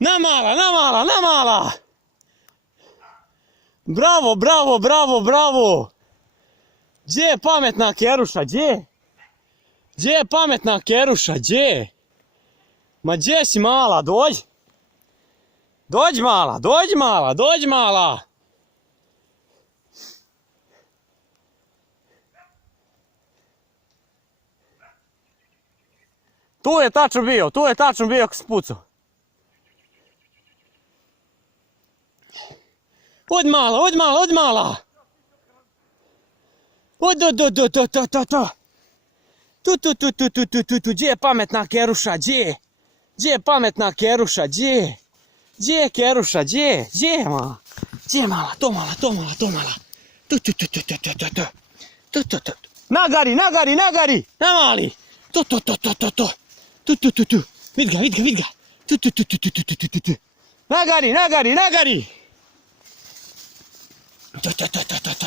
Na mala, na mala, na mala! Bravo, bravo, bravo, bravo! Gdje je pametna keruša, gdje? Gdje je pametna keruša, gdje? Ma gdje si mala, dođi! Dođi mala, dođi mala, dođi mala! Tu je tačno bio k spucu. Od mala, od mala, od mala! Tu, gdje je pametna keruša, gdje? Gdje je pametna keruša, gdje? Gdje je keruša, gdje? Gdje je mala? Gdje je mala, to mala, to mala, to mala. Tu. Nagari, nagari, nagari, na mali. Tu. Vid ga. Tu. Nagari, nagari, nagari. Tu.